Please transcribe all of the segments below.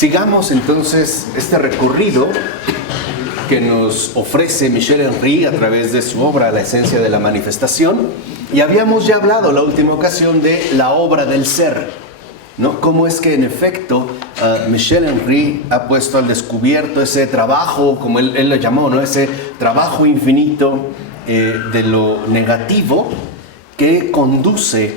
Sigamos entonces este recorrido que nos ofrece Michel Henry a través de su obra La esencia de la manifestación. Y habíamos ya hablado la última ocasión de la obra del ser, ¿no? Cómo es que en efecto Michel Henry ha puesto al descubierto ese trabajo, como él lo llamó, ¿no? Ese trabajo infinito de lo negativo que conduce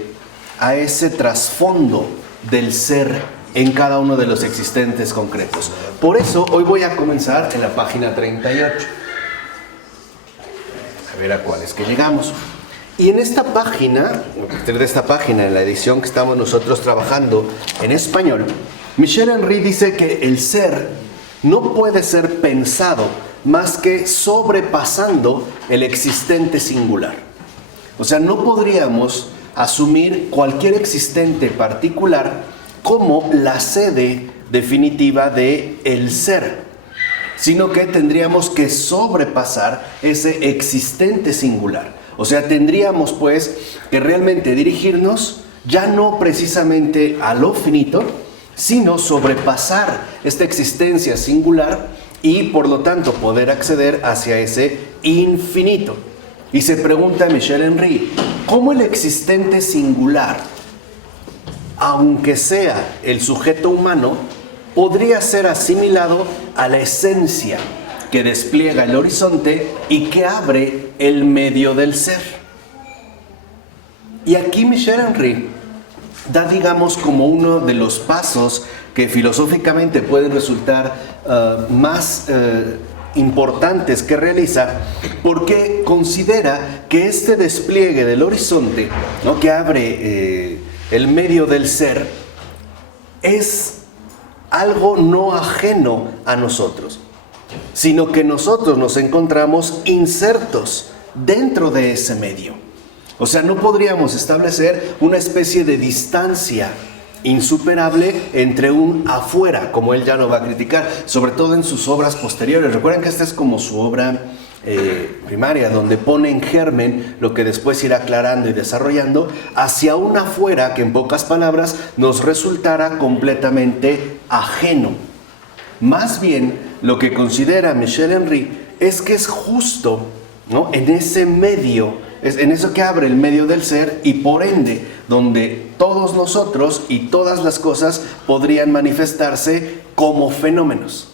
a ese trasfondo del ser en cada uno de los existentes concretos. Por eso hoy voy a comenzar en la página 38. A ver a cuál es que llegamos. Y en esta página, a partir de esta página, en la edición que estamos nosotros trabajando en español, Michel Henry dice que el ser no puede ser pensado más que sobrepasando el existente singular. O sea, no podríamos asumir cualquier existente particular como la sede definitiva de el ser, sino que tendríamos que sobrepasar ese existente singular. O sea, tendríamos pues que realmente dirigirnos ya no precisamente a lo finito, sino sobrepasar esta existencia singular y por lo tanto poder acceder hacia ese infinito. Y se pregunta Michel Henry, ¿cómo el existente singular, aunque sea el sujeto humano, podría ser asimilado a la esencia que despliega el horizonte y que abre el medio del ser? Y aquí Michel Henry da, digamos, como uno de los pasos que filosóficamente pueden resultar más importantes que realiza, porque considera que este despliegue del horizonte, ¿no?, que abre el medio del ser, es algo no ajeno a nosotros, sino que nosotros nos encontramos insertos dentro de ese medio. O sea, no podríamos establecer una especie de distancia insuperable entre un afuera, como él ya lo va a criticar, sobre todo en sus obras posteriores. Recuerden que esta es como su obra primaria, donde pone en germen lo que después irá aclarando y desarrollando hacia un afuera que en pocas palabras nos resultara completamente ajeno. Más bien, lo que considera Michel Henry es que es justo, ¿no?, en ese medio, es en eso que abre el medio del ser y por ende donde todos nosotros y todas las cosas podrían manifestarse como fenómenos.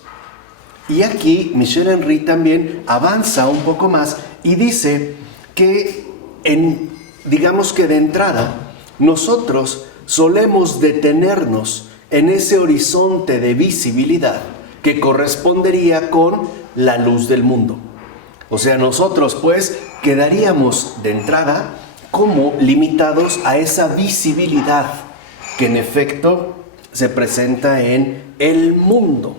Y aquí Michel Henry también avanza un poco más y dice que, digamos que de entrada, nosotros solemos detenernos en ese horizonte de visibilidad que correspondería con la luz del mundo. O sea, nosotros pues quedaríamos de entrada como limitados a esa visibilidad que en efecto se presenta en el mundo.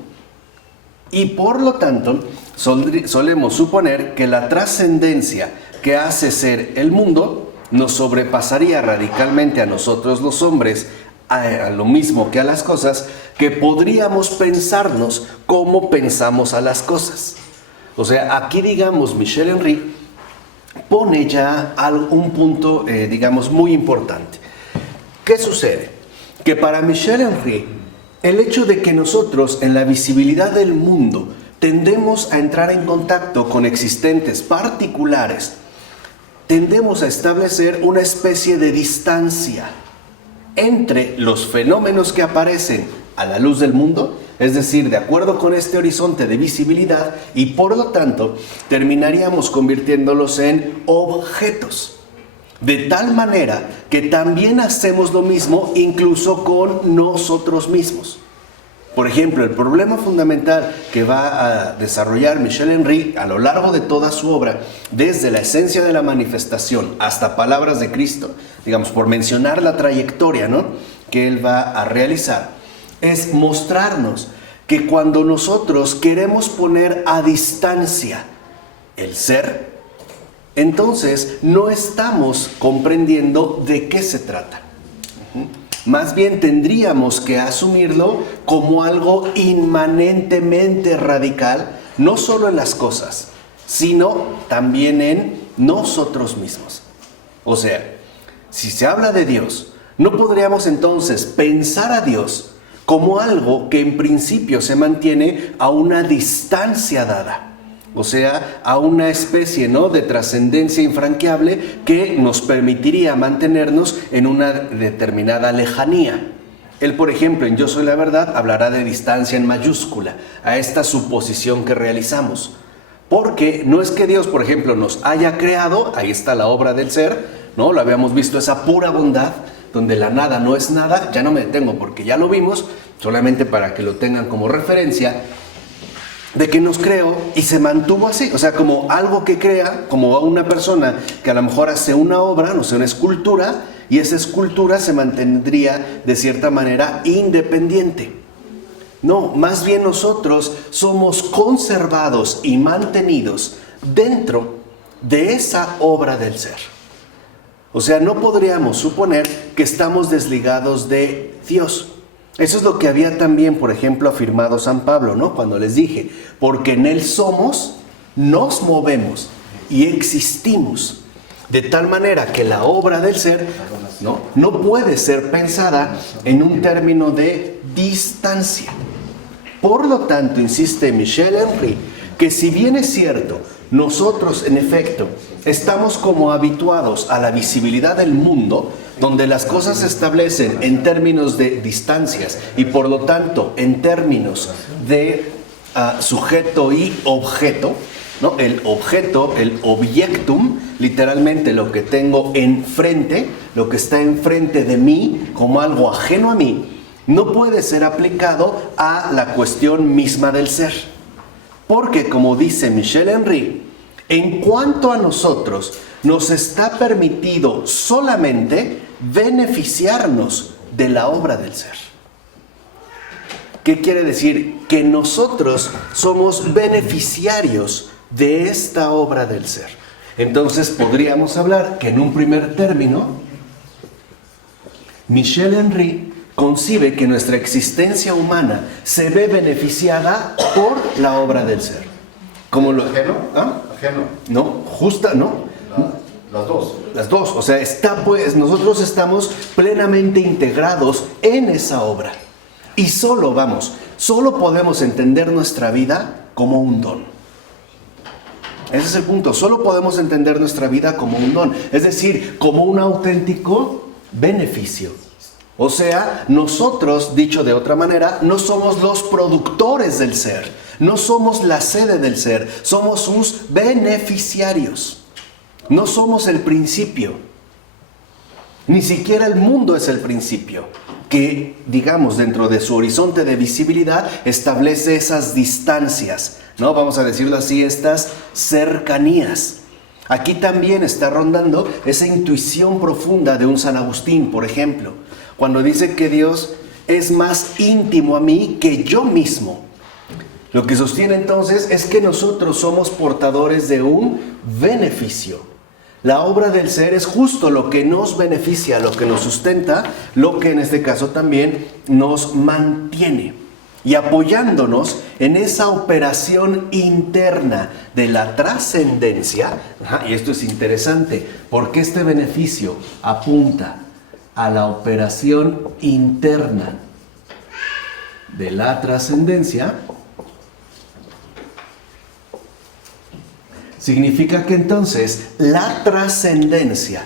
Y por lo tanto, solemos suponer que la trascendencia que hace ser el mundo nos sobrepasaría radicalmente a nosotros los hombres, a lo mismo que a las cosas, que podríamos pensarnos como pensamos a las cosas. O sea, aquí, digamos, Michel Henry pone ya un punto, digamos, muy importante. ¿Qué sucede? Que para Michel Henry, el hecho de que nosotros en la visibilidad del mundo tendemos a entrar en contacto con existentes particulares, tendemos a establecer una especie de distancia entre los fenómenos que aparecen a la luz del mundo, es decir, de acuerdo con este horizonte de visibilidad, y por lo tanto terminaríamos convirtiéndolos en objetos. De tal manera que también hacemos lo mismo incluso con nosotros mismos. Por ejemplo, el problema fundamental que va a desarrollar Michel Henry a lo largo de toda su obra, desde la esencia de la manifestación hasta Palabras de Cristo, digamos, por mencionar la trayectoria, ¿no?, que él va a realizar, es mostrarnos que cuando nosotros queremos poner a distancia el ser, entonces no estamos comprendiendo de qué se trata. Más bien tendríamos que asumirlo como algo inmanentemente radical, no solo en las cosas, sino también en nosotros mismos. O sea, si se habla de Dios, no podríamos entonces pensar a Dios como algo que en principio se mantiene a una distancia dada. O sea, a una especie, ¿no?, de trascendencia infranqueable que nos permitiría mantenernos en una determinada lejanía. Él, por ejemplo, en Yo soy la verdad, hablará de distancia en mayúscula, a esta suposición que realizamos. Porque no es que Dios, por ejemplo, nos haya creado, ahí está la obra del ser, ¿no? Lo habíamos visto, esa pura bondad, donde la nada no es nada. Ya no me detengo porque ya lo vimos, solamente para que lo tengan como referencia, de que nos creó y se mantuvo así, o sea, como algo que crea, como una persona que a lo mejor hace una obra, no sé, una escultura, y esa escultura se mantendría de cierta manera independiente. No, más bien nosotros somos conservados y mantenidos dentro de esa obra del ser. O sea, no podríamos suponer que estamos desligados de Dios. Eso es lo que había también, por ejemplo, afirmado San Pablo, ¿no? Cuando les dije, porque en Él somos, nos movemos y existimos. De tal manera que la obra del ser, no puede ser pensada en un término de distancia. Por lo tanto, insiste Michel Henry, que si bien es cierto, nosotros en efecto estamos como habituados a la visibilidad del mundo, donde las cosas se establecen en términos de distancias y por lo tanto en términos de sujeto y objeto, ¿no? El objeto, el objectum, literalmente lo que tengo enfrente, lo que está enfrente de mí como algo ajeno a mí, no puede ser aplicado a la cuestión misma del ser. Porque, como dice Michel Henry, en cuanto a nosotros, nos está permitido solamente beneficiarnos de la obra del ser. ¿Qué quiere decir? Que nosotros somos beneficiarios de esta obra del ser. Entonces podríamos hablar que en un primer término, Michel Henry concibe que nuestra existencia humana se ve beneficiada por la obra del ser. ¿Cómo lo ajeno? ¿Ah? Ajeno. No, justa, no. Las dos. Las dos, o sea, nosotros estamos plenamente integrados en esa obra. Y solo podemos entender nuestra vida como un don. Ese es el punto, solo podemos entender nuestra vida como un don, es decir, como un auténtico beneficio. O sea, nosotros, dicho de otra manera, no somos los productores del ser, no somos la sede del ser, somos sus beneficiarios. No somos el principio, ni siquiera el mundo es el principio, que, digamos, dentro de su horizonte de visibilidad establece esas distancias, ¿no? Vamos a decirlo así, estas cercanías. Aquí también está rondando esa intuición profunda de un San Agustín, por ejemplo, cuando dice que Dios es más íntimo a mí que yo mismo. Lo que sostiene entonces es que nosotros somos portadores de un beneficio. La obra del ser es justo lo que nos beneficia, lo que nos sustenta, lo que en este caso también nos mantiene. Y apoyándonos en esa operación interna de la trascendencia, y esto es interesante, porque este beneficio apunta a la operación interna de la trascendencia, significa que entonces la trascendencia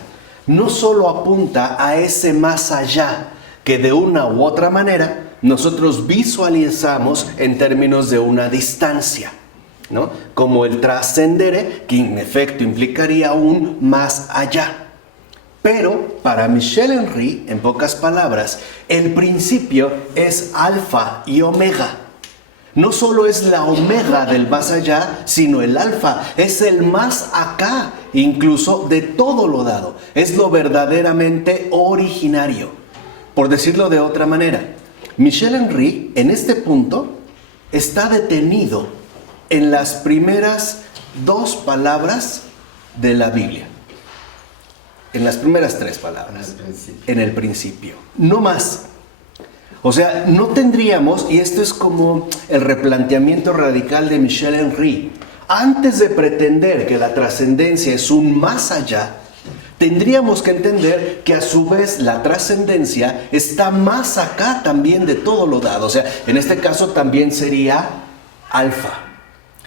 no solo apunta a ese más allá que de una u otra manera nosotros visualizamos en términos de una distancia, ¿no? Como el trascendere, que en efecto implicaría un más allá. Pero para Michel Henry, en pocas palabras, el principio es alfa y omega. No solo es la omega del más allá, sino el alfa, es el más acá, incluso de todo lo dado. Es lo verdaderamente originario. Por decirlo de otra manera, Michel Henry, en este punto, está detenido en las primeras dos palabras de la Biblia. En las primeras tres palabras. En el principio. No más. O sea, no tendríamos, y esto es como el replanteamiento radical de Michel Henry, antes de pretender que la trascendencia es un más allá, tendríamos que entender que a su vez la trascendencia está más acá también de todo lo dado. O sea, en este caso también sería alfa.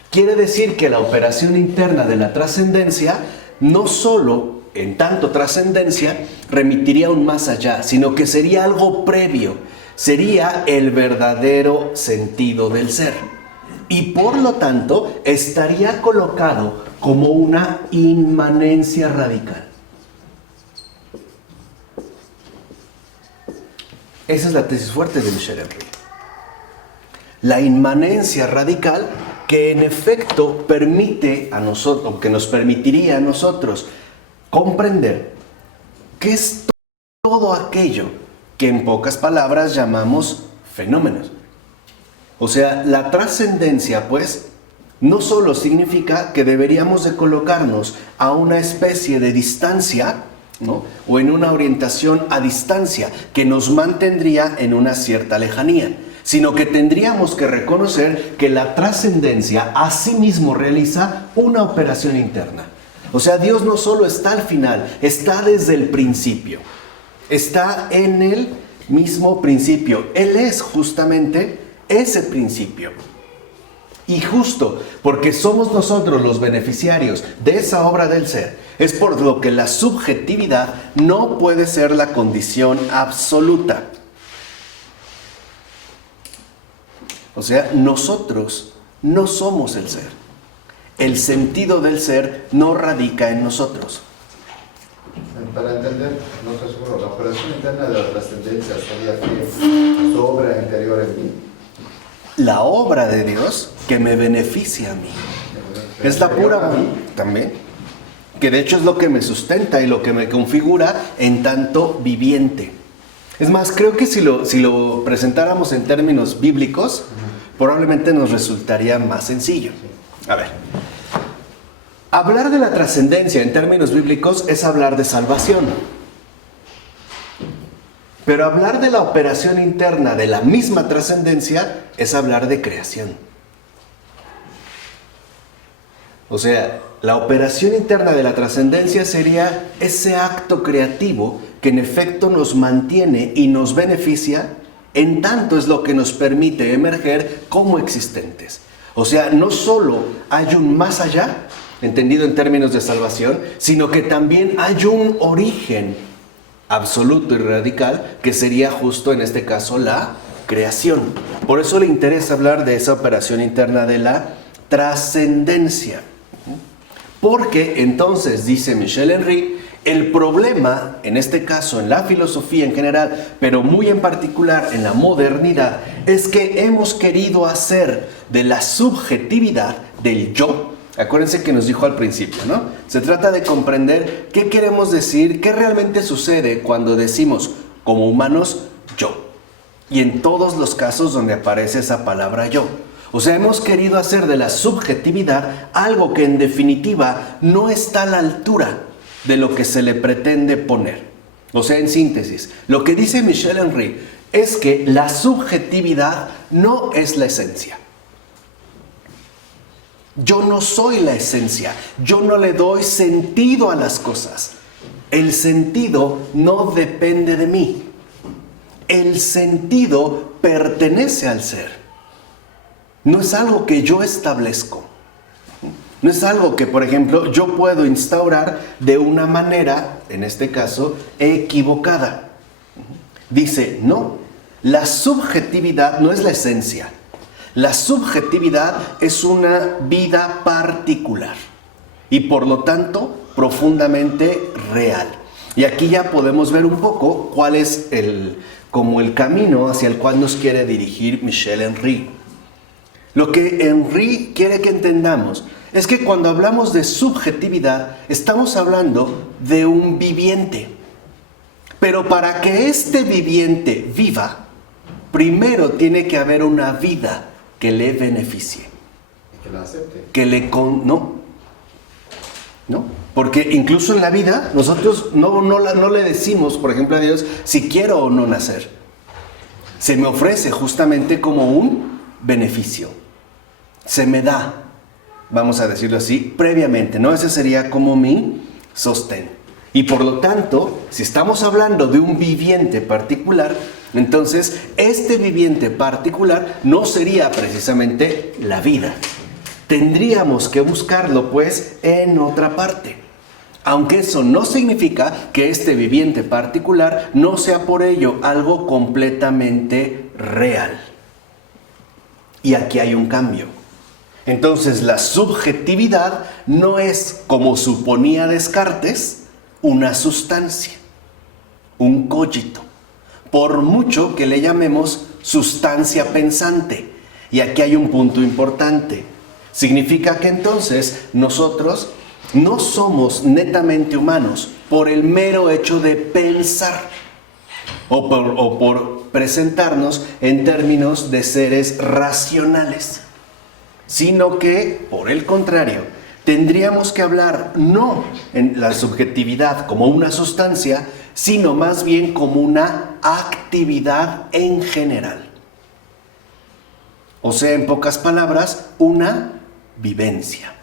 Quiere decir que la operación interna de la trascendencia no solo, en tanto trascendencia, remitiría aún más allá, sino que sería algo previo, sería el verdadero sentido del ser. Y por lo tanto, estaría colocado como una inmanencia radical. Esa es la tesis fuerte de Michel Henry. La inmanencia radical que en efecto permite a nosotros, que nos permitiría a nosotros comprender qué es todo aquello que en pocas palabras llamamos fenómenos. O sea, la trascendencia, pues, no solo significa que deberíamos de colocarnos a una especie de distancia, ¿no?, o en una orientación a distancia que nos mantendría en una cierta lejanía, sino que tendríamos que reconocer que la trascendencia asimismo realiza una operación interna. O sea, Dios no solo está al final, está desde el principio, está en el mismo principio. Él es justamente ese principio. Y justo porque somos nosotros los beneficiarios de esa obra del ser, es por lo que la subjetividad no puede ser la condición absoluta. O sea, nosotros no somos el ser. El sentido del ser no radica en nosotros. Para entender, no estoy seguro, la operación interna de la trascendencia sería que su obra interior en mí. La obra de Dios que me beneficia a mí. Es la pura también, que de hecho es lo que me sustenta y lo que me configura en tanto viviente. Es más, creo que si lo presentáramos en términos bíblicos, probablemente nos resultaría más sencillo. A ver, hablar de la trascendencia en términos bíblicos es hablar de salvación. Pero hablar de la operación interna de la misma trascendencia es hablar de creación. O sea, la operación interna de la trascendencia sería ese acto creativo que en efecto nos mantiene y nos beneficia, en tanto es lo que nos permite emerger como existentes. O sea, no solo hay un más allá, entendido en términos de salvación, sino que también hay un origen absoluto y radical, que sería justo en este caso la creación. Por eso le interesa hablar de esa operación interna de la trascendencia. Porque entonces, dice Michel Henry, el problema, en este caso en la filosofía en general, pero muy en particular en la modernidad, es que hemos querido hacer de la subjetividad del yo. Acuérdense que nos dijo al principio, ¿no? Se trata de comprender qué queremos decir, qué realmente sucede cuando decimos como humanos yo. Y en todos los casos donde aparece esa palabra yo. O sea, hemos querido hacer de la subjetividad algo que en definitiva no está a la altura de lo que se le pretende poner. O sea, en síntesis, lo que dice Michel Henry es que la subjetividad no es la esencia. Yo no soy la esencia, yo no le doy sentido a las cosas. El sentido no depende de mí. El sentido pertenece al ser. No es algo que yo establezco. No es algo que, por ejemplo, yo puedo instaurar de una manera, en este caso, equivocada. Dice, no, la subjetividad no es la esencia. La subjetividad es una vida particular y por lo tanto profundamente real. Y aquí ya podemos ver un poco cuál es el camino hacia el cual nos quiere dirigir Michel Henry. Lo que Henry quiere que entendamos es que cuando hablamos de subjetividad estamos hablando de un viviente. Pero para que este viviente viva, primero tiene que haber una vida que le beneficie. Que la acepte. No. Porque incluso en la vida nosotros no le decimos, por ejemplo, a Dios si quiero o no nacer. Se me ofrece justamente como un beneficio. Se me da, vamos a decirlo así, previamente, ¿no? Ese sería como mi sostén. Y por lo tanto, si estamos hablando de un viviente particular, entonces este viviente particular no sería precisamente la vida. Tendríamos que buscarlo pues en otra parte. Aunque eso no significa que este viviente particular no sea por ello algo completamente real. Y aquí hay un cambio. Entonces la subjetividad no es, como suponía Descartes, una sustancia, un cogito, por mucho que le llamemos sustancia pensante. Y aquí hay un punto importante. Significa que entonces nosotros no somos netamente humanos por el mero hecho de pensar o por presentarnos en términos de seres racionales, sino que, por el contrario, tendríamos que hablar no en la subjetividad como una sustancia, sino más bien como una actividad en general. O sea, en pocas palabras, una vivencia.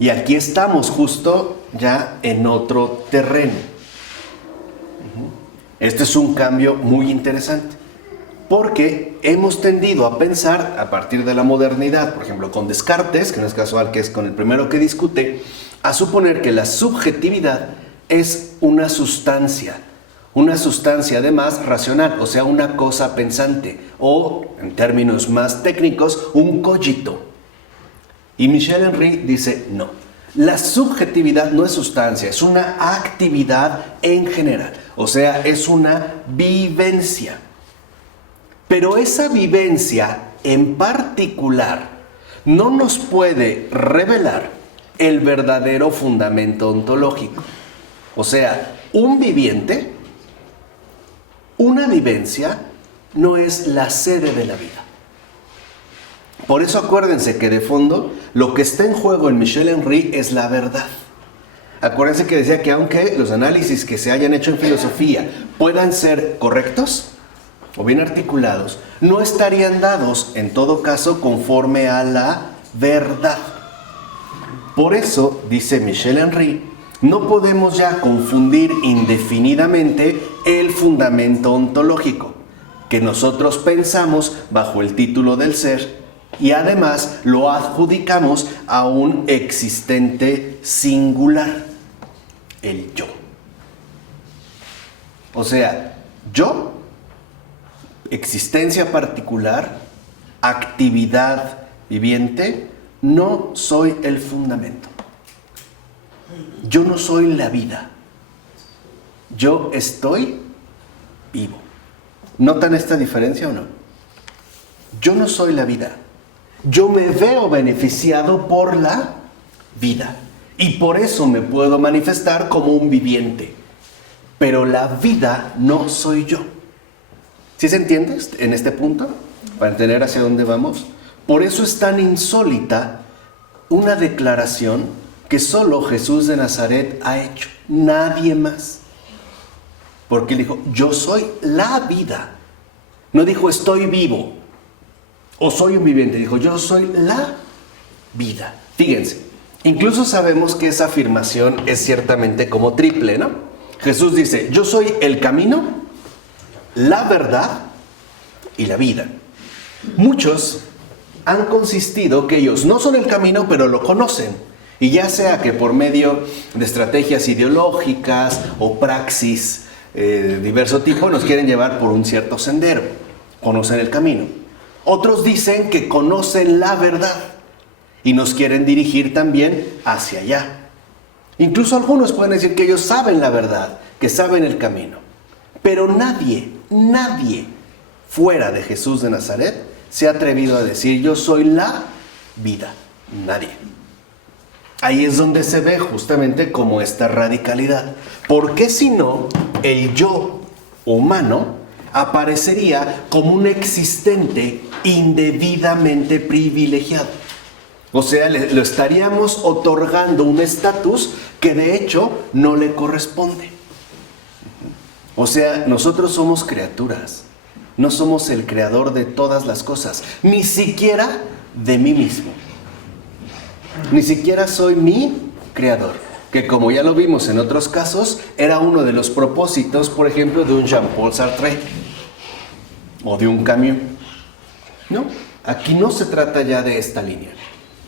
Y aquí estamos justo ya en otro terreno. Este es un cambio muy interesante, porque hemos tendido a pensar a partir de la modernidad, por ejemplo con Descartes, que no es casual que es con el primero que discute, a suponer que la subjetividad es una sustancia además racional, o sea, una cosa pensante, o en términos más técnicos, un cogito. Y Michel Henry dice no, la subjetividad no es sustancia, es una actividad en general, o sea, es una vivencia. Pero esa vivencia en particular no nos puede revelar el verdadero fundamento ontológico. O sea, un viviente, una vivencia, no es la sede de la vida. Por eso acuérdense que de fondo lo que está en juego en Michel Henry es la verdad. Acuérdense que decía que aunque los análisis que se hayan hecho en filosofía puedan ser correctos o bien articulados, no estarían dados en todo caso conforme a la verdad. Por eso, dice Michel Henry, no podemos ya confundir indefinidamente el fundamento ontológico, que nosotros pensamos bajo el título del ser, y además lo adjudicamos a un existente singular, el yo. O sea, yo, existencia particular, actividad viviente, no soy el fundamento. Yo no soy la vida. Yo estoy vivo. ¿Notan esta diferencia o no? Yo no soy la vida. Yo me veo beneficiado por la vida. Y por eso me puedo manifestar como un viviente. Pero la vida no soy yo. ¿Sí se entiende en este punto? Para entender hacia dónde vamos. Por eso es tan insólita una declaración que solo Jesús de Nazaret ha hecho. Nadie más. Porque él dijo, yo soy la vida. No dijo, estoy vivo. O soy un viviente. Dijo, yo soy la vida. Fíjense, incluso sabemos que esa afirmación es ciertamente como triple, ¿no? Jesús dice, yo soy el camino, la verdad y la vida. Muchos han consistido que ellos no son el camino, pero lo conocen. Y ya sea que por medio de estrategias ideológicas o praxis de diverso tipo nos quieren llevar por un cierto sendero, conocen el camino. Otros dicen que conocen la verdad y nos quieren dirigir también hacia allá. Incluso algunos pueden decir que ellos saben la verdad, que saben el camino. Pero nadie fuera de Jesús de Nazaret se ha atrevido a decir, yo soy la vida. Nadie. Ahí es donde se ve justamente como esta radicalidad. Porque si no, el yo humano aparecería como un existente indebidamente privilegiado. O sea, lo estaríamos otorgando un estatus que de hecho no le corresponde. O sea, nosotros somos criaturas. No somos el creador de todas las cosas. Ni siquiera de mí mismo. Ni siquiera soy mi creador. que como ya lo vimos en otros casos, era uno de los propósitos, por ejemplo, de un Jean-Paul Sartre o de un Camus. No, aquí no se trata ya de esta línea.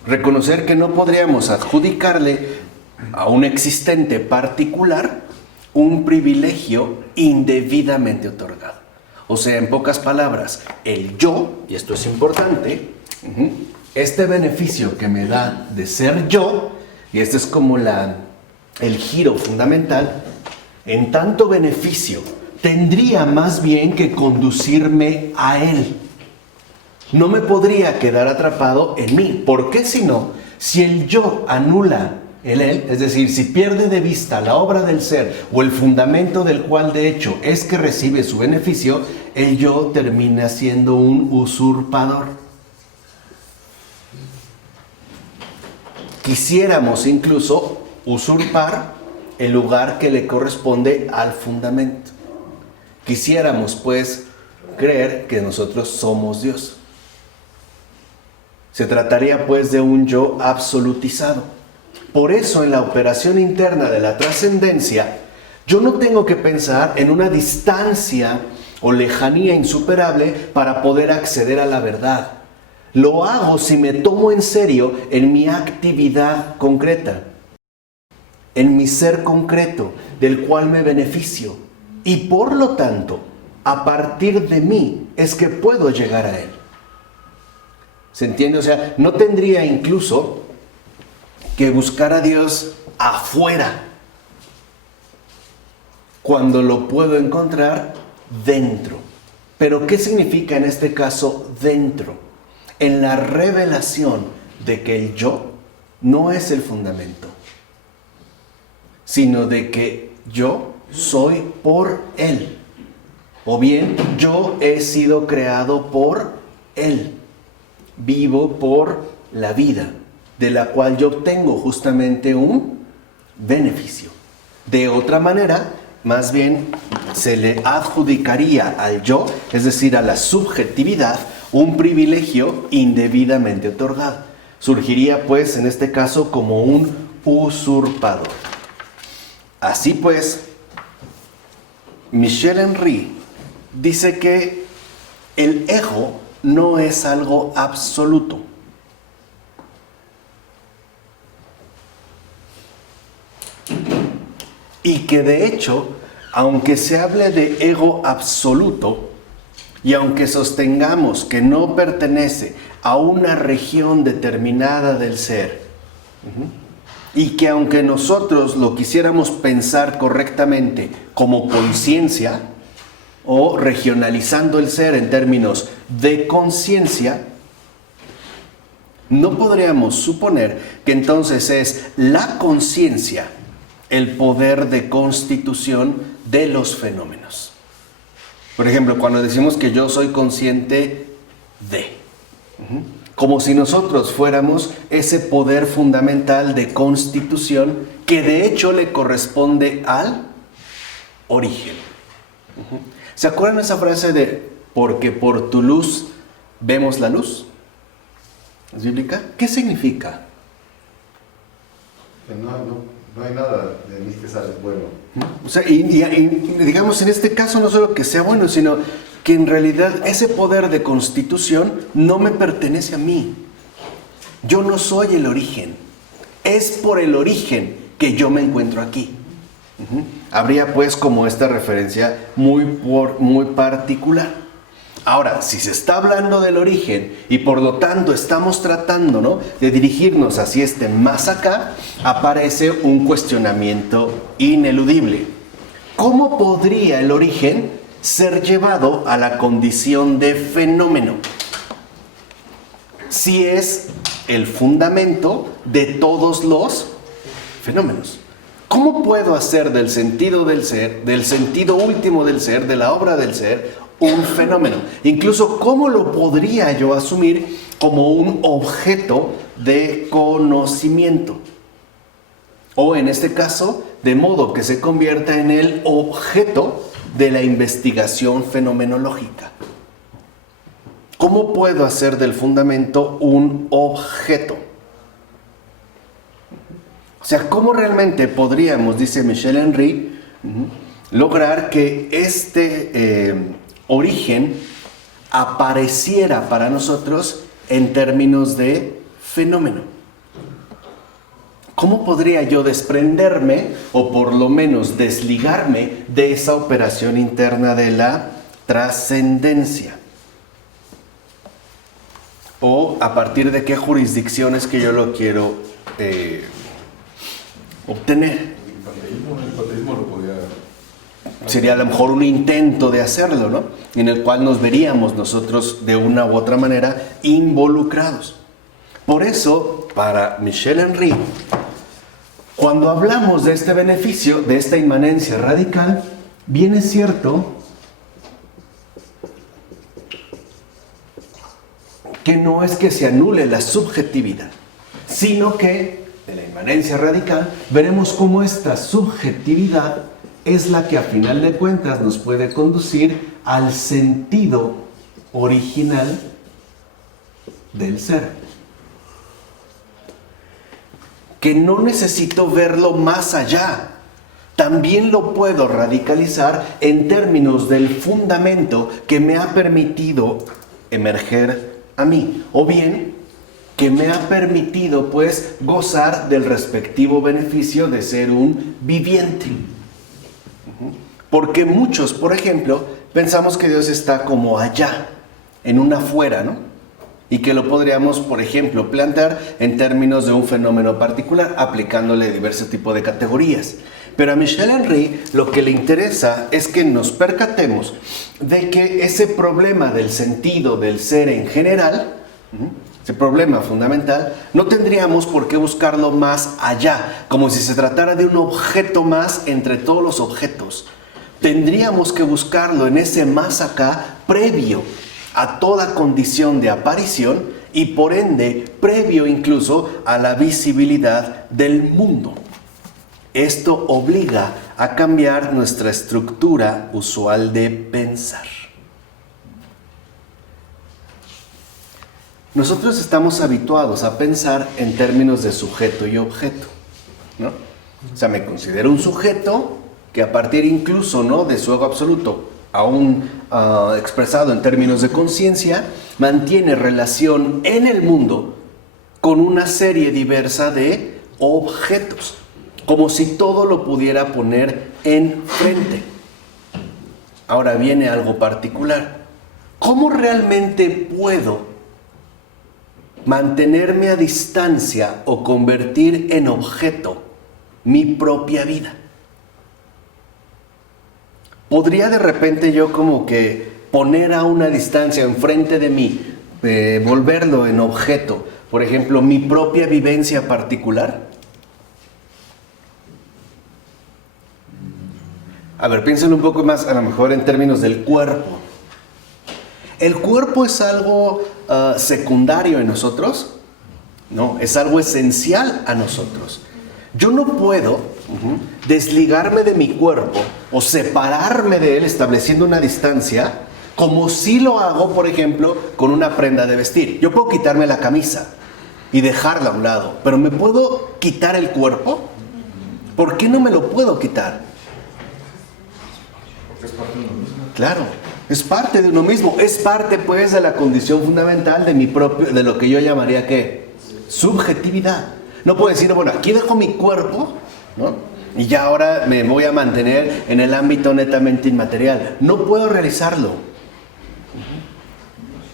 Reconocer que no podríamos adjudicarle a un existente particular un privilegio indebidamente otorgado. O sea, en pocas palabras, el yo, y esto es importante, este beneficio que me da de ser yo, y este es como el giro fundamental, en tanto beneficio tendría más bien que conducirme a él. No me podría quedar atrapado en mí. ¿Por qué si no? Si el yo anula el él, es decir, si pierde de vista la obra del ser o el fundamento del cual de hecho es que recibe su beneficio, el yo termina siendo un usurpador. Quisiéramos incluso usurpar el lugar que le corresponde al fundamento. Quisiéramos pues creer que nosotros somos Dios. Se trataría pues de un yo absolutizado. Por eso en la operación interna de la trascendencia, yo no tengo que pensar en una distancia o lejanía insuperable para poder acceder a la verdad. Lo hago si me tomo en serio en mi actividad concreta, en mi ser concreto, del cual me beneficio. Y por lo tanto, a partir de mí es que puedo llegar a él. ¿Se entiende? O sea, no tendría incluso que buscar a Dios afuera, cuando lo puedo encontrar dentro. Pero ¿qué significa en este caso dentro? En la revelación de que el yo no es el fundamento, sino de que yo soy por él. O bien, yo he sido creado por él. Vivo por la vida, de la cual yo obtengo justamente un beneficio. De otra manera, más bien se le adjudicaría al yo, es decir, a la subjetividad, un privilegio indebidamente otorgado. Surgiría pues en este caso como un usurpador. Así pues, Michel Henry dice que el ego no es algo absoluto. Y que de hecho, aunque se hable de ego absoluto, y aunque sostengamos que no pertenece a una región determinada del ser, y que aunque nosotros lo quisiéramos pensar correctamente como conciencia, o regionalizando el ser en términos de conciencia, no podríamos suponer que entonces es la conciencia el poder de constitución de los fenómenos. Por ejemplo, cuando decimos que yo soy consciente de, como si nosotros fuéramos ese poder fundamental de constitución que de hecho le corresponde al origen. ¿Se acuerdan esa frase de porque por tu luz vemos la luz? ¿Es bíblica? ¿Qué significa? Que no hay nada de mí que sale bueno. O sea, y digamos en este caso no solo que sea bueno, sino que en realidad ese poder de constitución no me pertenece a mí. Yo no soy el origen. Es por el origen que yo me encuentro aquí. Habría pues como esta referencia muy particular. Ahora, si se está hablando del origen y por lo tanto estamos tratando, ¿no?, de dirigirnos hacia este más acá, aparece un cuestionamiento ineludible. ¿Cómo podría el origen ser llevado a la condición de fenómeno si es el fundamento de todos los fenómenos? ¿Cómo puedo hacer del sentido del ser, del sentido último del ser, de la obra del ser, un fenómeno? Incluso, ¿cómo lo podría yo asumir como un objeto de conocimiento? O en este caso, de modo que se convierta en el objeto de la investigación fenomenológica. ¿Cómo puedo hacer del fundamento un objeto? sea, ¿cómo realmente podríamos, dice Michel Henry, lograr que este origen apareciera para nosotros en términos de fenómeno? ¿Cómo podría yo desprenderme o por lo menos desligarme de esa operación interna de la trascendencia? ¿O a partir de qué jurisdicciones que yo lo quiero obtener? El panteísmo lo podía... Sería a lo mejor un intento de hacerlo, ¿no? En el cual nos veríamos nosotros de una u otra manera involucrados. Por eso, para Michel Henry, cuando hablamos de este beneficio, de esta inmanencia radical, bien es cierto que no es que se anule la subjetividad, sino que de la inmanencia radical veremos cómo esta subjetividad es la que a final de cuentas nos puede conducir al sentido original del ser. Que no necesito verlo más allá, también lo puedo radicalizar en términos del fundamento que me ha permitido emerger a mí, o bien que me ha permitido pues gozar del respectivo beneficio de ser un viviente. Porque muchos, por ejemplo, pensamos que Dios está como allá, en un afuera, ¿no? Y que lo podríamos, por ejemplo, plantear en términos de un fenómeno particular, aplicándole diversos tipos de categorías. Pero a Michel Henry lo que le interesa es que nos percatemos de que ese problema del sentido del ser en general, ese problema fundamental, no tendríamos por qué buscarlo más allá, como si se tratara de un objeto más entre todos los objetos. Tendríamos que buscarlo en ese más acá previo a toda condición de aparición y por ende previo incluso a la visibilidad del mundo. Esto obliga a cambiar nuestra estructura usual de pensar. Nosotros estamos habituados a pensar en términos de sujeto y objeto, ¿no? O sea, me considero un sujeto que a partir incluso, ¿no?, de su ego absoluto, aún expresado en términos de conciencia, mantiene relación en el mundo con una serie diversa de objetos, como si todo lo pudiera poner enfrente. Ahora viene algo particular. ¿Cómo realmente puedo mantenerme a distancia o convertir en objeto mi propia vida? ¿Podría de repente yo como que poner a una distancia enfrente de mí, volverlo en objeto, por ejemplo, mi propia vivencia particular? A ver, piénsenlo un poco más, a lo mejor en términos del cuerpo. ¿El cuerpo es algo secundario en nosotros? No, es algo esencial a nosotros. Yo no puedo desligarme de mi cuerpo o separarme de él estableciendo una distancia como si lo hago, por ejemplo, con una prenda de vestir. Yo puedo quitarme la camisa y dejarla a un lado, pero ¿me puedo quitar el cuerpo? ¿Por qué no me lo puedo quitar? Porque es parte de uno mismo. Claro, es parte de uno mismo, es parte pues de la condición fundamental de mi propio, de lo que yo llamaría ¿qué? Subjetividad. No puedo decir, bueno, aquí dejo mi cuerpo, ¿no?, y ya ahora me voy a mantener en el ámbito netamente inmaterial. No puedo realizarlo.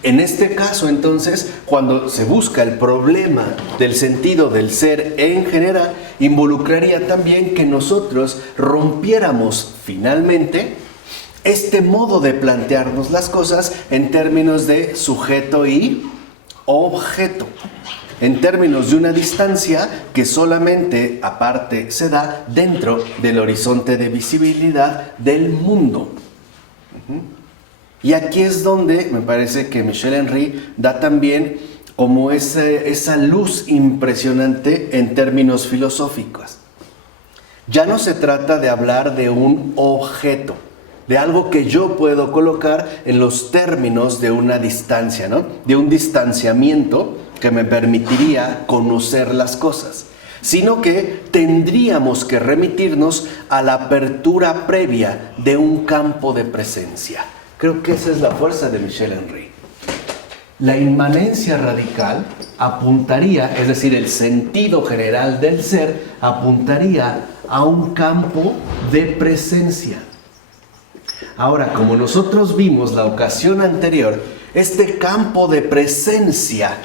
En este caso, entonces, cuando se busca el problema del sentido del ser en general, involucraría también que nosotros rompiéramos finalmente este modo de plantearnos las cosas en términos de sujeto y objeto, en términos de una distancia que solamente aparte se da dentro del horizonte de visibilidad del mundo. Y aquí es donde me parece que Michel Henry da también como esa luz impresionante en términos filosóficos. Ya no se trata de hablar de un objeto, de algo que yo puedo colocar en los términos de una distancia, ¿no?, de un distanciamiento que me permitiría conocer las cosas, sino que tendríamos que remitirnos a la apertura previa de un campo de presencia. Creo que esa es la fuerza de Michel Henry. La inmanencia radical apuntaría, es decir, el sentido general del ser, apuntaría a un campo de presencia. Ahora, como nosotros vimos la ocasión anterior, este campo de presencia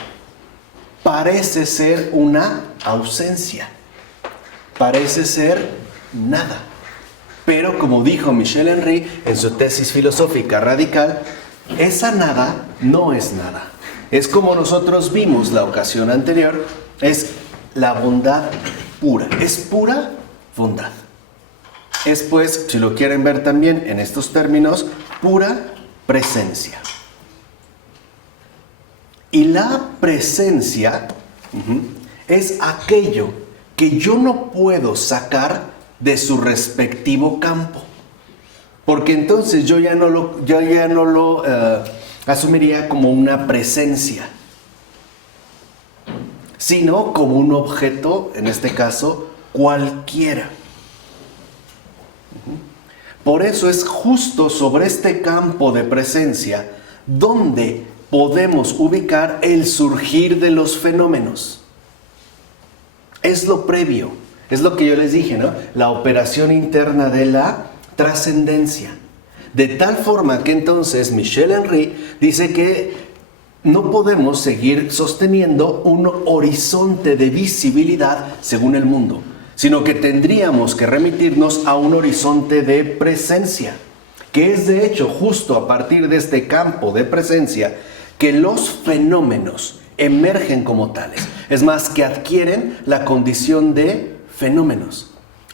parece ser una ausencia, parece ser nada. Pero como dijo Michel Henry en su tesis filosófica radical, esa nada no es nada. Es como nosotros vimos la ocasión anterior, es la bondad pura, es pura bondad. Es pues, si lo quieren ver también en estos términos, pura presencia. Y la presencia es aquello que yo no puedo sacar de su respectivo campo. Porque entonces yo ya no lo asumiría como una presencia, sino como un objeto, en este caso, cualquiera. Por eso es justo sobre este campo de presencia donde podemos ubicar el surgir de los fenómenos. Es lo previo, es lo que yo les dije, ¿no? La operación interna de la trascendencia. De tal forma que entonces Michel Henry dice que no podemos seguir sosteniendo un horizonte de visibilidad según el mundo, sino que tendríamos que remitirnos a un horizonte de presencia, que es de hecho justo a partir de este campo de presencia que los fenómenos emergen como tales. Es más, que adquieren la condición de fenómenos.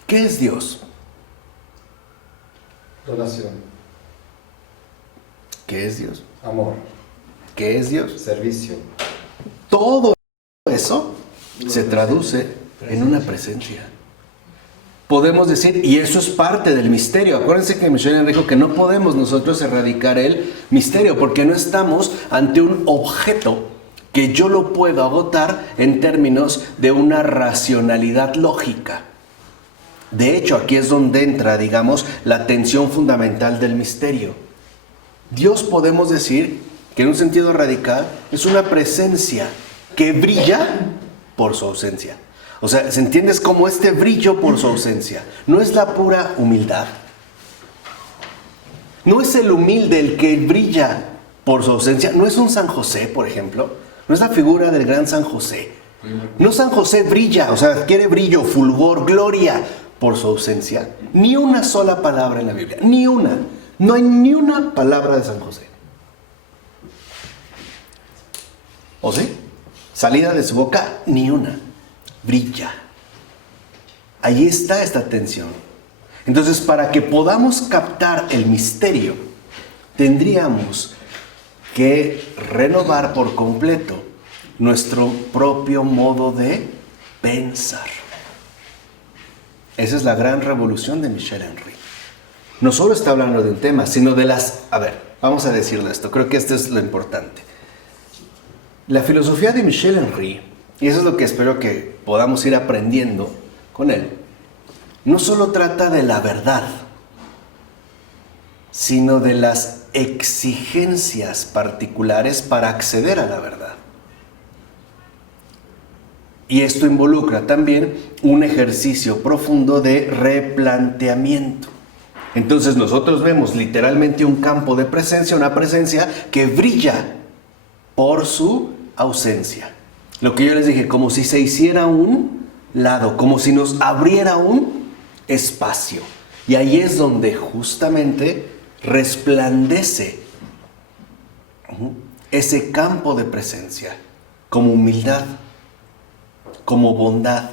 ¿Qué es Dios? Donación. ¿Qué es Dios? Amor. ¿Qué es Dios? Servicio. Todo eso se traduce en una presencia. Podemos decir, y eso es parte del misterio. Acuérdense que Michel Henry dijo que no podemos nosotros erradicar el misterio porque no estamos ante un objeto que yo lo puedo agotar en términos de una racionalidad lógica. De hecho, aquí es donde entra, digamos, la tensión fundamental del misterio. Dios, podemos decir que en un sentido radical es una presencia que brilla por su ausencia. O sea, ¿se entiende? Es como este brillo por su ausencia. No es la pura humildad. No es el humilde el que brilla por su ausencia. No es un San José, por ejemplo. No es la figura del gran San José. No, San José brilla, o sea, adquiere brillo, fulgor, gloria por su ausencia. Ni una sola palabra en la Biblia. Ni una. No hay ni una palabra de San José. ¿O sí? Salida de su boca, ni una. Brilla. Ahí está esta tensión. Entonces, para que podamos captar el misterio, tendríamos que renovar por completo nuestro propio modo de pensar. Esa es la gran revolución de Michel Henry. No solo está hablando de un tema, sino de las... A ver, vamos a decirlo esto, creo que esto es lo importante. La filosofía de Michel Henry, y eso es lo que espero que podamos ir aprendiendo con él, no solo trata de la verdad, sino de las exigencias particulares para acceder a la verdad. Y esto involucra también un ejercicio profundo de replanteamiento. Entonces nosotros vemos literalmente un campo de presencia, una presencia que brilla por su ausencia. Lo que yo les dije, como si se hiciera un lado, como si nos abriera un espacio. Y ahí es donde justamente resplandece ese campo de presencia, como humildad, como bondad,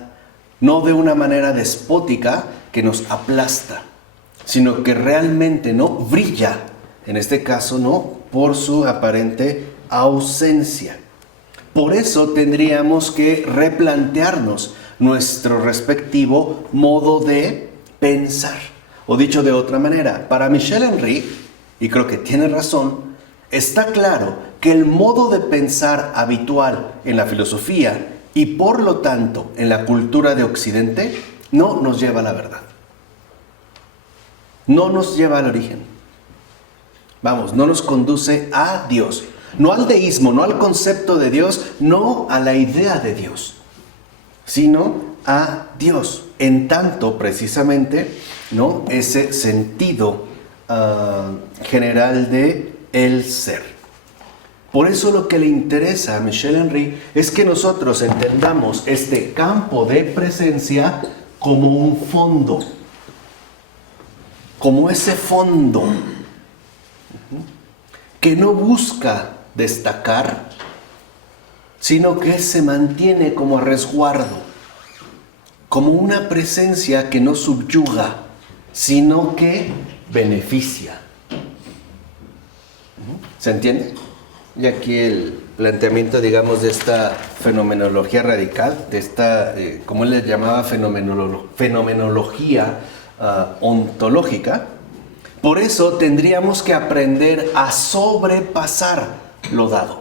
no de una manera despótica que nos aplasta, sino que realmente no brilla, en este caso no, por su aparente ausencia. Por eso tendríamos que replantearnos nuestro respectivo modo de pensar. O dicho de otra manera, para Michel Henry, y creo que tiene razón, está claro que el modo de pensar habitual en la filosofía y por lo tanto en la cultura de Occidente no nos lleva a la verdad. No nos lleva al origen. Vamos, no nos conduce a Dios. No al deísmo, no al concepto de Dios, no a la idea de Dios, sino a Dios. En tanto, precisamente, ¿no?, ese sentido general de el ser. Por eso lo que le interesa a Michel Henry es que nosotros entendamos este campo de presencia como un fondo, como ese fondo que no busca destacar, sino que se mantiene como a resguardo, como una presencia que no subyuga, sino que beneficia. ¿Se entiende? Y aquí el planteamiento, digamos, de esta fenomenología radical, de esta, como él le llamaba, fenomenología ontológica. Por eso tendríamos que aprender a sobrepasar lo dado,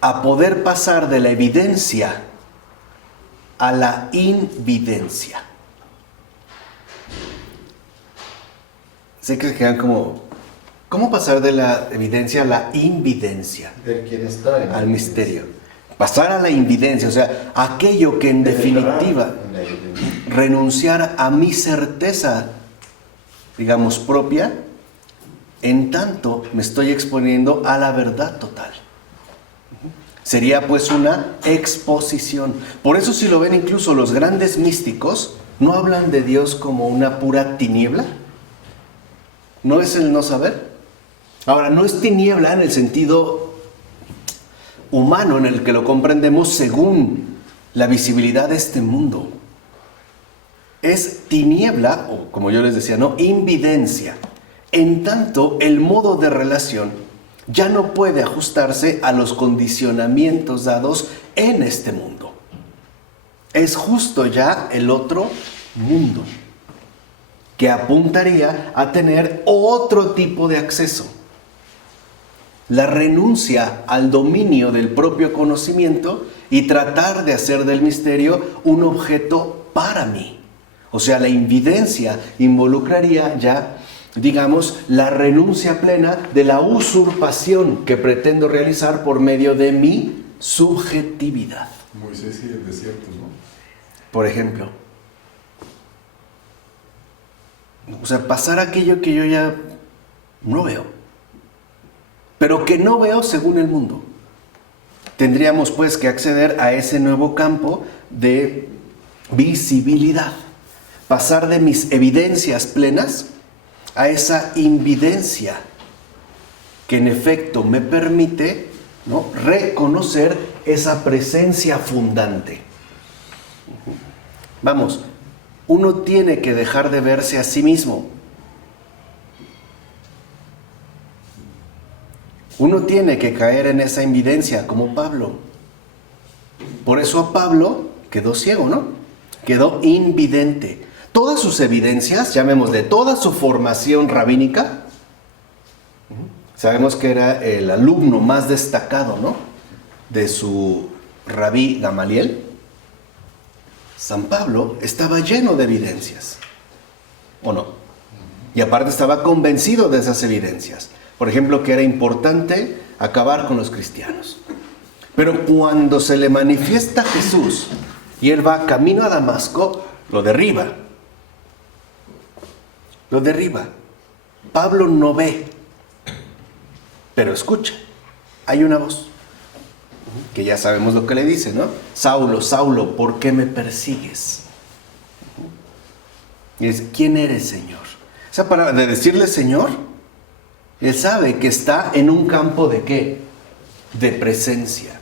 a poder pasar de la evidencia a la invidencia. Sé que se quedan como, ¿cómo pasar de la evidencia a la invidencia? Del quien está en Al misterio. Pasar a la invidencia, o sea, aquello que en definitiva, renunciar a mi certeza, digamos, propia, en tanto me estoy exponiendo a la verdad total. Sería pues una exposición. Por eso, si lo ven, incluso los grandes místicos no hablan de Dios como una pura tiniebla. ¿No es el no saber? Ahora, no es tiniebla en el sentido humano en el que lo comprendemos según la visibilidad de este mundo. Es tiniebla, o como yo les decía, ¿no?, invidencia. En tanto, el modo de relación ya no puede ajustarse a los condicionamientos dados en este mundo. Es justo ya el otro mundo, que apuntaría a tener otro tipo de acceso. La renuncia al dominio del propio conocimiento y tratar de hacer del misterio un objeto para mí. O sea, la invidencia involucraría ya, digamos, la renuncia plena de la usurpación que pretendo realizar por medio de mi subjetividad. Moisés y el desierto, ¿no? Por ejemplo. O sea, pasar aquello que yo ya no veo, pero que no veo según el mundo. Tendríamos pues que acceder a ese nuevo campo de visibilidad. Pasar de mis evidencias plenas a esa invidencia que en efecto me permite, ¿no?, reconocer esa presencia fundante. Vamos, uno tiene que dejar de verse a sí mismo. Uno tiene que caer en esa invidencia, como Pablo. Por eso a Pablo quedó ciego, ¿no? Quedó invidente. Todas sus evidencias, llamémosle toda su formación rabínica, sabemos que era el alumno más destacado, ¿no?, de su rabí Gamaliel. San Pablo estaba lleno de evidencias, ¿o no? Y aparte estaba convencido de esas evidencias. Por ejemplo, que era importante acabar con los cristianos. Pero cuando se le manifiesta Jesús y él va camino a Damasco, lo derriba. Lo derriba. Pablo no ve, pero escucha. Hay una voz que ya sabemos lo que le dice, ¿no? Saulo, Saulo, ¿por qué me persigues? Y es, ¿quién eres, Señor? O sea, para de decirle Señor, él sabe que está en un campo de ¿qué? De presencia.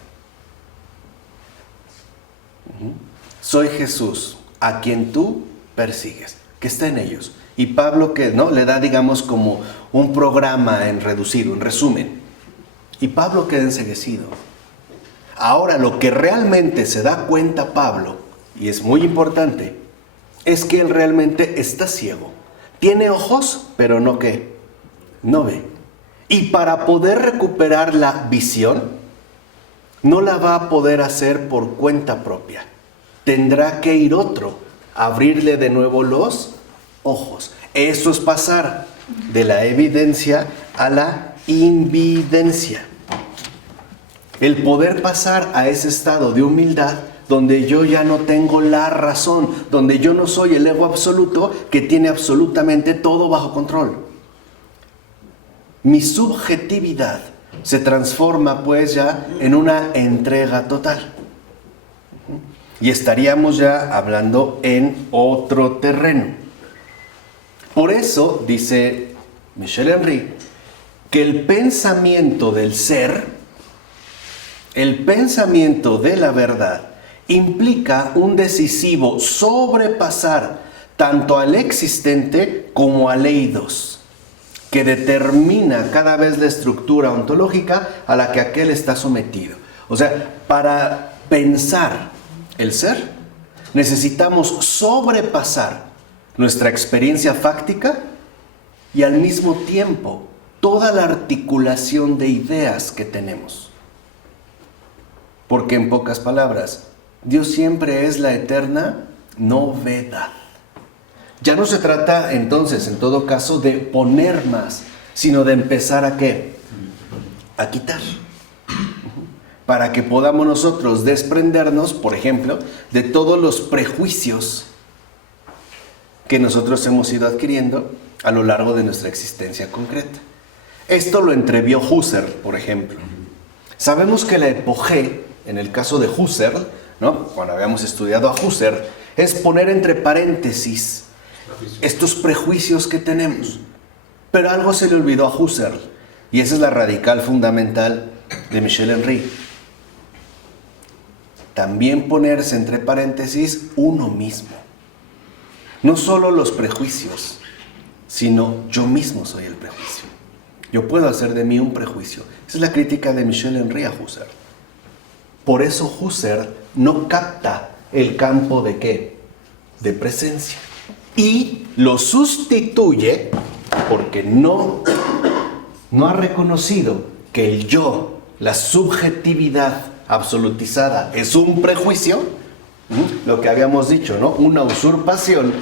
Soy Jesús, a quien tú persigues, que está en ellos. Y Pablo, que no le da, digamos, como un programa en reducido, en resumen. Y Pablo queda enceguecido. Ahora, lo que realmente se da cuenta Pablo, y es muy importante, es que él realmente está ciego. Tiene ojos, pero no ¿qué? No ve. Y para poder recuperar la visión, no la va a poder hacer por cuenta propia. Tendrá que ir otro a abrirle de nuevo los ojos. Eso es pasar de la evidencia a la invidencia. El poder pasar a ese estado de humildad donde yo ya no tengo la razón, donde yo no soy el ego absoluto que tiene absolutamente todo bajo control. Mi subjetividad se transforma pues ya en una entrega total. Y estaríamos ya hablando en otro terreno. Por eso, dice Michel Henry, que el pensamiento del ser, el pensamiento de la verdad, implica un decisivo sobrepasar tanto al existente como al eidos, que determina cada vez la estructura ontológica a la que aquel está sometido. O sea, para pensar el ser, necesitamos sobrepasar nuestra experiencia fáctica y al mismo tiempo toda la articulación de ideas que tenemos. Porque en pocas palabras, Dios siempre es la eterna novedad. Ya no se trata entonces, en todo caso, de poner más, sino de empezar a ¿qué? A quitar. Para que podamos nosotros desprendernos, por ejemplo, de todos los prejuicios que nosotros hemos ido adquiriendo a lo largo de nuestra existencia concreta. Esto lo entrevió Husserl, por ejemplo. Sabemos que la epogé, en el caso de Husserl, ¿no? Cuando habíamos estudiado a Husserl, es poner entre paréntesis estos prejuicios que tenemos. Pero algo se le olvidó a Husserl, y esa es la radical fundamental de Michel Henry. También ponerse entre paréntesis uno mismo. No solo los prejuicios, sino yo mismo soy el prejuicio. Yo puedo hacer de mí un prejuicio. Esa es la crítica de Michel Henry a Husserl. Por eso Husserl no capta el campo de ¿qué? De presencia. Y lo sustituye porque no ha reconocido que el yo, la subjetividad absolutizada, es un prejuicio, lo que habíamos dicho, ¿no? Una usurpación.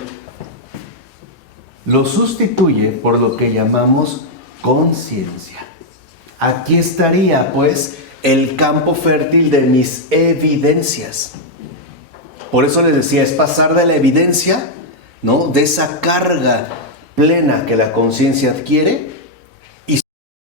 Lo sustituye por lo que llamamos conciencia. Aquí estaría, pues, el campo fértil de mis evidencias. Por eso les decía, es pasar de la evidencia, ¿no? De esa carga plena que la conciencia adquiere y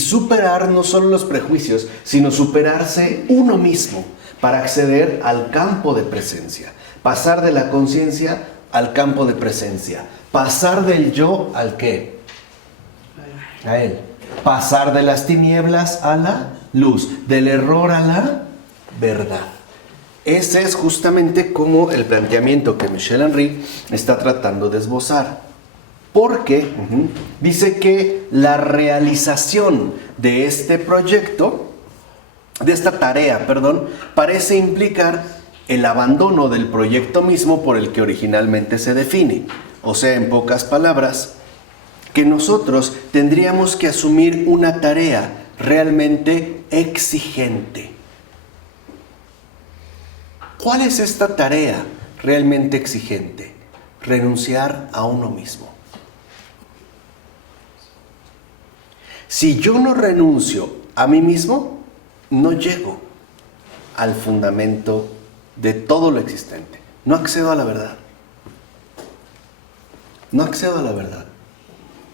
superar no solo los prejuicios, sino superarse uno mismo para acceder al campo de presencia. Pasar de la conciencia al campo de presencia. Pasar del yo al ¿qué? A él. Pasar de las tinieblas a la luz, del error a la verdad. Ese es justamente como el planteamiento que Michel Henry está tratando de esbozar. Porque dice que la realización de este proyecto, de esta tarea, parece implicar el abandono del proyecto mismo por el que originalmente se define. O sea, en pocas palabras, que nosotros tendríamos que asumir una tarea realmente exigente. ¿Cuál es esta tarea realmente exigente? Renunciar a uno mismo. Si yo no renuncio a mí mismo, no llego al fundamento de todo lo existente. No accedo a la verdad. No accedo a la verdad.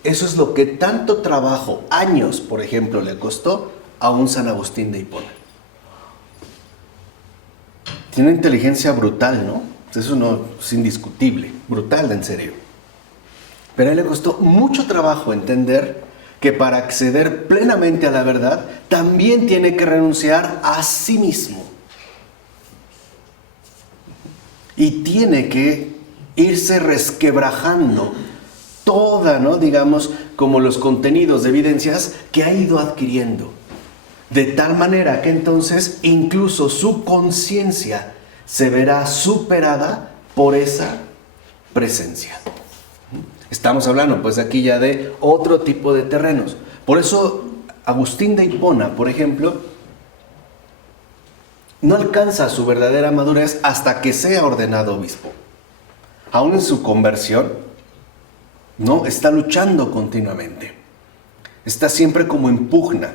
Eso es lo que tanto trabajo, años, por ejemplo, le costó a un San Agustín de Hipona. Tiene una inteligencia brutal, ¿no? Eso no es indiscutible, brutal en serio. Pero a él le costó mucho trabajo entender que para acceder plenamente a la verdad, también tiene que renunciar a sí mismo. Y tiene que irse resquebrajando toda, ¿no? Digamos, como los contenidos de evidencias que ha ido adquiriendo. De tal manera que entonces incluso su conciencia se verá superada por esa presencia. Estamos hablando pues aquí ya de otro tipo de terrenos. Por eso Agustín de Hipona, por ejemplo, no alcanza su verdadera madurez hasta que sea ordenado obispo. Aún en su conversión, no, está luchando continuamente. Está siempre como en pugna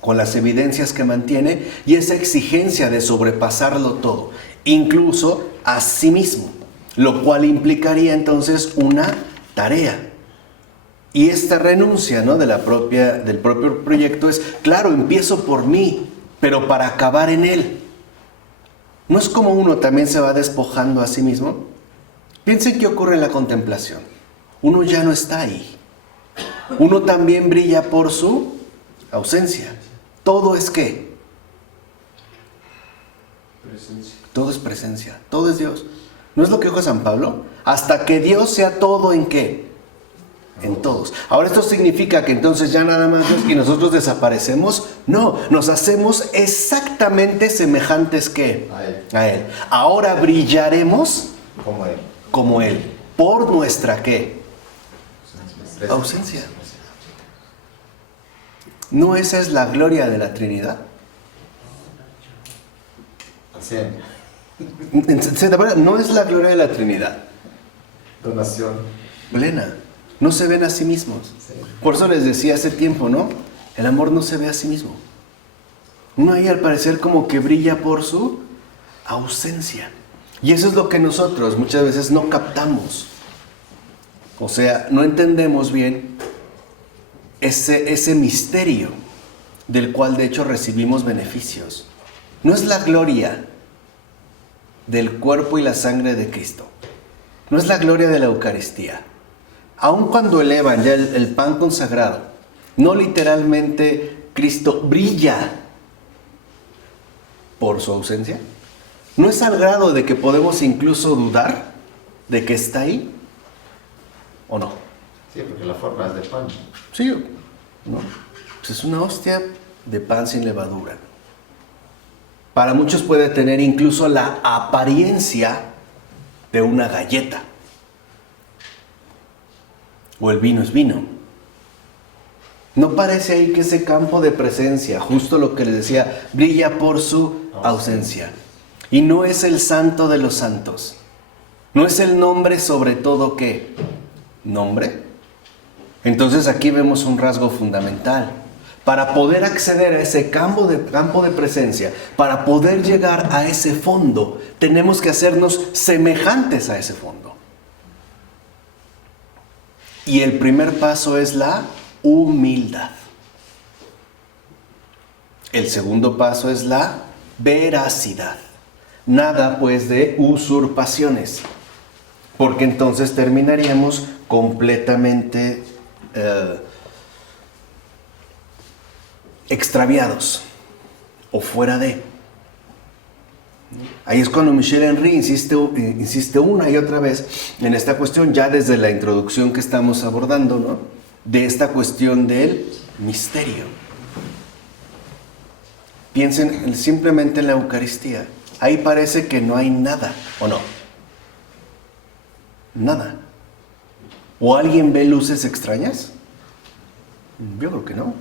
con las evidencias que mantiene y esa exigencia de sobrepasarlo todo, incluso a sí mismo, lo cual implicaría entonces una tarea. Y esta renuncia, ¿no?, del propio proyecto es, claro, empiezo por mí, pero para acabar en él. ¿No es como uno también se va despojando a sí mismo? Piensen qué ocurre en la contemplación. Uno ya no está ahí. Uno también brilla por su ausencia. ¿Todo es qué? Presencia. Todo es presencia. Todo es Dios. ¿No es lo que dijo San Pablo? Hasta que Dios sea todo ¿en qué? En todos. Ahora, ¿esto significa que entonces ya nada más Dios y nosotros desaparecemos? No, nos hacemos exactamente semejantes que a Él. Ahora brillaremos como Él. ¿Por nuestra qué? Ausencia. ¿No esa es la gloria de la Trinidad? ¿No es la gloria de la Trinidad? Donación. Plena. No se ven a sí mismos. Sí. Por eso les decía hace tiempo, ¿no? El amor no se ve a sí mismo. Uno ahí al parecer como que brilla por su ausencia. Y eso es lo que nosotros muchas veces no captamos. O sea, no entendemos bien ese misterio del cual de hecho recibimos beneficios. No es la gloria del cuerpo y la sangre de Cristo. No es la gloria de la Eucaristía. Aun cuando elevan ya el pan consagrado, no literalmente Cristo brilla por su ausencia. ¿No es al grado de que podemos incluso dudar de que está ahí? ¿O no? Sí, porque la forma es de pan. Sí, ¿no? Pues es una hostia de pan sin levadura. Para muchos puede tener incluso la apariencia de una galleta. O el vino es vino. ¿No parece ahí que ese campo de presencia, justo lo que les decía, brilla por su ausencia? Y no es el santo de los santos. No es el nombre sobre todo ¿qué? ¿Nombre? Entonces aquí vemos un rasgo fundamental. Para poder acceder a ese campo de presencia, para poder llegar a ese fondo, tenemos que hacernos semejantes a ese fondo. Y el primer paso es la humildad. El segundo paso es la veracidad. Nada pues de usurpaciones, porque entonces terminaríamos completamente extraviados o fuera de. Ahí es cuando Michel Henry insiste una y otra vez en esta cuestión, ya desde la introducción que estamos abordando, ¿no?, de esta cuestión del misterio. Piensen simplemente en la Eucaristía. Ahí parece que no hay nada, ¿o no? Nada. ¿O alguien ve luces extrañas? Yo creo que no.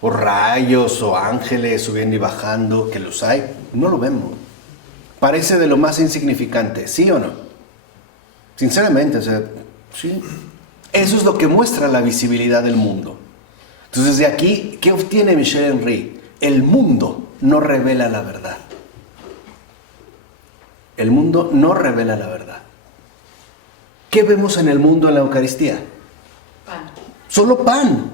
O rayos, o ángeles subiendo y bajando, que los hay. No lo vemos. Parece de lo más insignificante, ¿sí o no? Sinceramente, o sea, sí. Eso es lo que muestra la visibilidad del mundo. Entonces, de aquí, ¿qué obtiene Michel Henry? El mundo no revela la verdad. El mundo no revela la verdad. ¿Qué vemos en el mundo en la Eucaristía? Pan. Solo pan.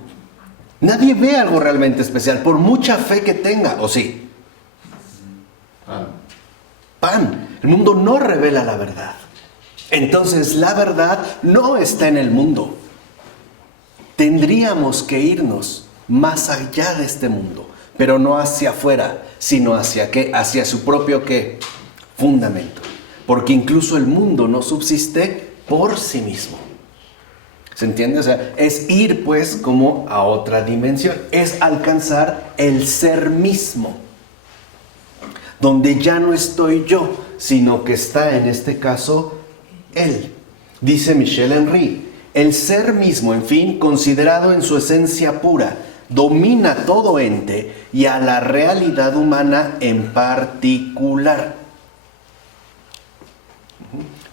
Nadie ve algo realmente especial, por mucha fe que tenga, ¿o sí? Pan. El mundo no revela la verdad. Entonces, la verdad no está en el mundo. Tendríamos que irnos más allá de este mundo, pero no hacia afuera, sino hacia ¿qué? Hacia su propio ¿qué? Fundamento. Porque incluso el mundo no subsiste por sí mismo. ¿Se entiende? O sea, es ir pues como a otra dimensión. Es alcanzar el ser mismo. Donde ya no estoy yo, sino que está en este caso Él. Dice Michel Henry, el ser mismo, en fin, considerado en su esencia pura, domina todo ente y a la realidad humana en particular.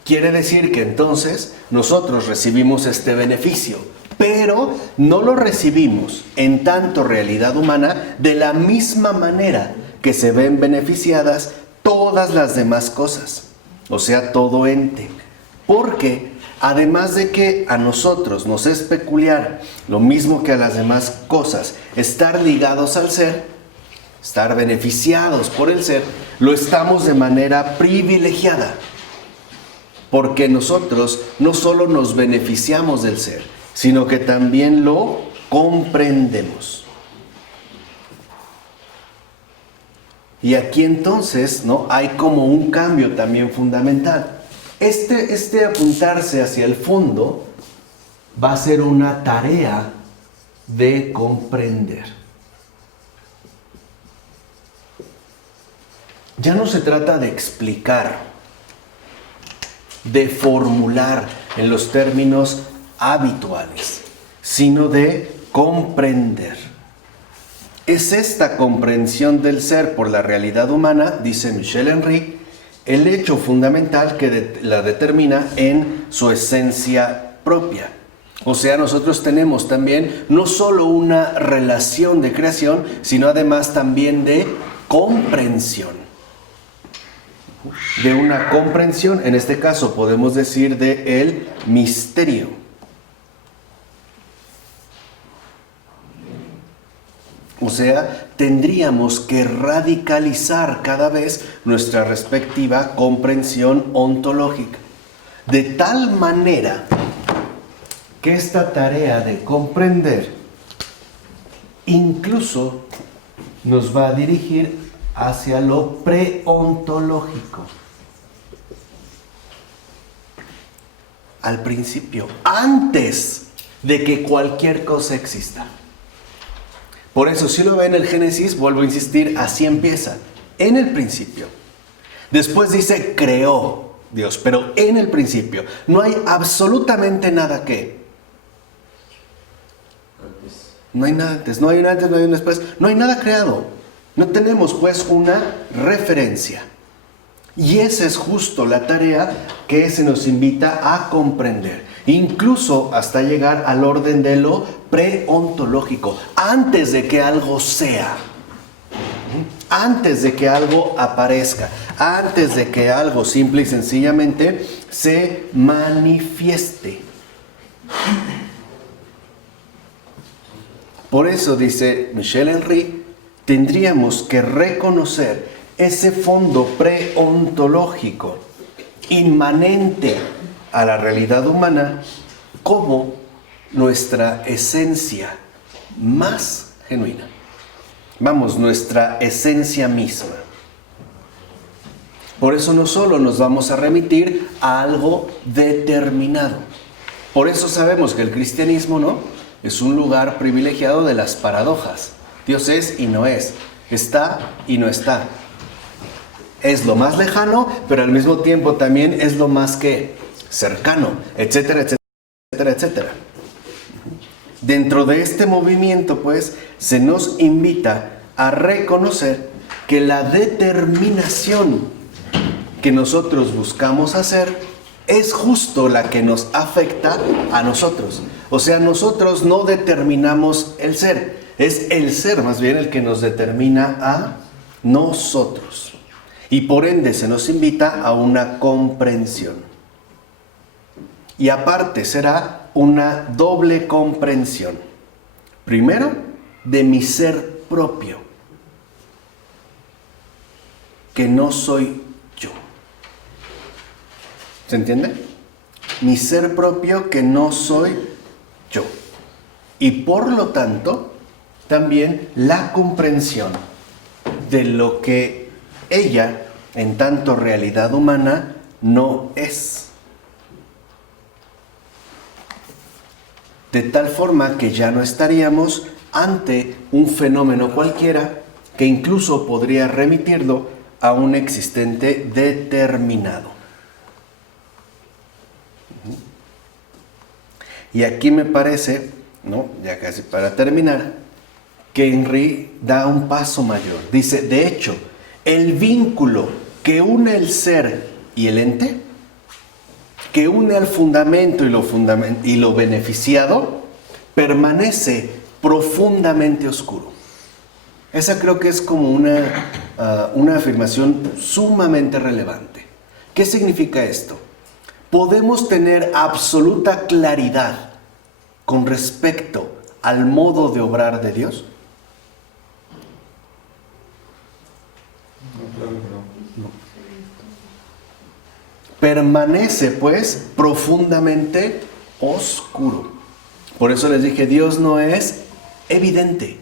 Quiere decir que entonces nosotros recibimos este beneficio, pero no lo recibimos en tanto realidad humana de la misma manera que se ven beneficiadas todas las demás cosas, o sea, todo ente. Porque además de que a nosotros nos es peculiar, lo mismo que a las demás cosas, estar ligados al ser, estar beneficiados por el ser, lo estamos de manera privilegiada. Porque nosotros no solo nos beneficiamos del ser, sino que también lo comprendemos. Y aquí entonces, ¿no?, hay como un cambio también fundamental. Este apuntarse hacia el fondo va a ser una tarea de comprender. Ya no se trata de explicar, de formular en los términos habituales, sino de comprender. Es esta comprensión del ser por la realidad humana, dice Michel Henry, el hecho fundamental que la determina en su esencia propia. O sea, nosotros tenemos también no solo una relación de creación, sino además también de comprensión. De una comprensión, en este caso podemos decir de el misterio. O sea, tendríamos que radicalizar cada vez nuestra respectiva comprensión ontológica. De tal manera que esta tarea de comprender incluso nos va a dirigir hacia lo preontológico. Al principio, antes de que cualquier cosa exista. Por eso, si lo ven en el Génesis, vuelvo a insistir, así empieza. En el principio. Después dice, creó Dios, pero en el principio. No hay absolutamente nada que. No hay nada antes, no hay un antes, no hay un después. No hay nada creado. No tenemos pues una referencia. Y esa es justo la tarea que se nos invita a comprender. Incluso hasta llegar al orden de lo preontológico. Antes de que algo sea. Antes de que algo aparezca. Antes de que algo simple y sencillamente se manifieste. Por eso dice Michel Henry, tendríamos que reconocer ese fondo preontológico inmanente a la realidad humana como nuestra esencia más genuina. Vamos, nuestra esencia misma. Por eso no solo nos vamos a remitir a algo determinado. Por eso sabemos que el cristianismo, ¿no?, es un lugar privilegiado de las paradojas. Dios es y no es. Está y no está. Es lo más lejano, pero al mismo tiempo también es lo más que cercano, etcétera, etcétera, etcétera. Dentro de este movimiento, pues, se nos invita a reconocer que la determinación que nosotros buscamos hacer es justo la que nos afecta a nosotros. O sea, nosotros no determinamos el ser, es el ser más bien el que nos determina a nosotros. Y por ende se nos invita a una comprensión. Y aparte será una doble comprensión. Primero, de mi ser propio, que no soy yo. ¿Se entiende? Mi ser propio que no soy yo. Y por lo tanto, también la comprensión de lo que ella, en tanto realidad humana, no es. De tal forma que ya no estaríamos ante un fenómeno cualquiera que incluso podría remitirlo a un existente determinado. Y aquí me parece, ¿no?, ya casi para terminar, que Henry da un paso mayor. Dice, de hecho, el vínculo que une el ser y el ente, que une al fundamento y lo beneficiado, permanece profundamente oscuro. Esa creo que es como una afirmación sumamente relevante. ¿Qué significa esto? Podemos tener absoluta claridad con respecto al modo de obrar de Dios. No, claro que no. Permanece pues profundamente oscuro. Por eso les dije, Dios no es evidente.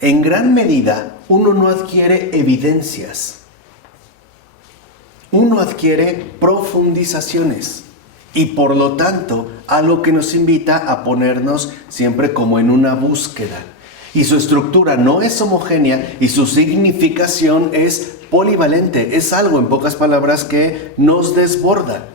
En gran medida, uno no adquiere evidencias. Uno adquiere profundizaciones. Y por lo tanto, a lo que nos invita a ponernos siempre como en una búsqueda. Y su estructura no es homogénea y su significación es polivalente. Es algo, en pocas palabras, que nos desborda.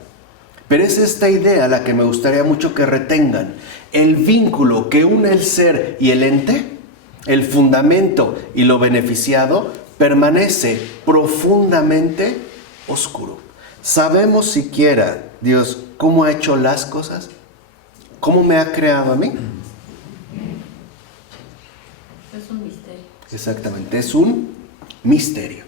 Pero es esta idea la que me gustaría mucho que retengan. El vínculo que une el ser y el ente, el fundamento y lo beneficiado, permanece profundamente oscuro. ¿Sabemos siquiera, Dios, cómo ha hecho las cosas? ¿Cómo me ha creado a mí? Es un misterio. Exactamente, es un misterio.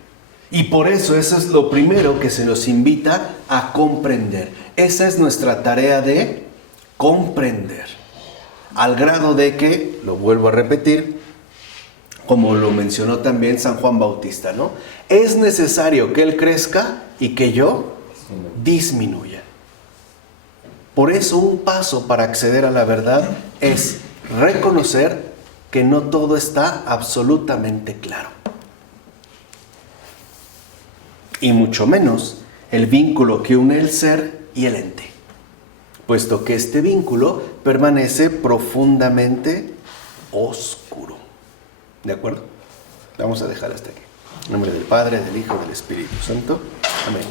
Y por eso es lo primero que se nos invita a comprender. Esa es nuestra tarea de comprender. Al grado de que, lo vuelvo a repetir, como lo mencionó también San Juan Bautista, ¿no? Es necesario que Él crezca y que yo disminuya. Por eso un paso para acceder a la verdad es reconocer que no todo está absolutamente claro. Y mucho menos el vínculo que une el ser y el ente, puesto que este vínculo permanece profundamente oscuro. ¿De acuerdo? Vamos a dejar hasta aquí. En nombre del Padre, del Hijo y del Espíritu Santo. Amén.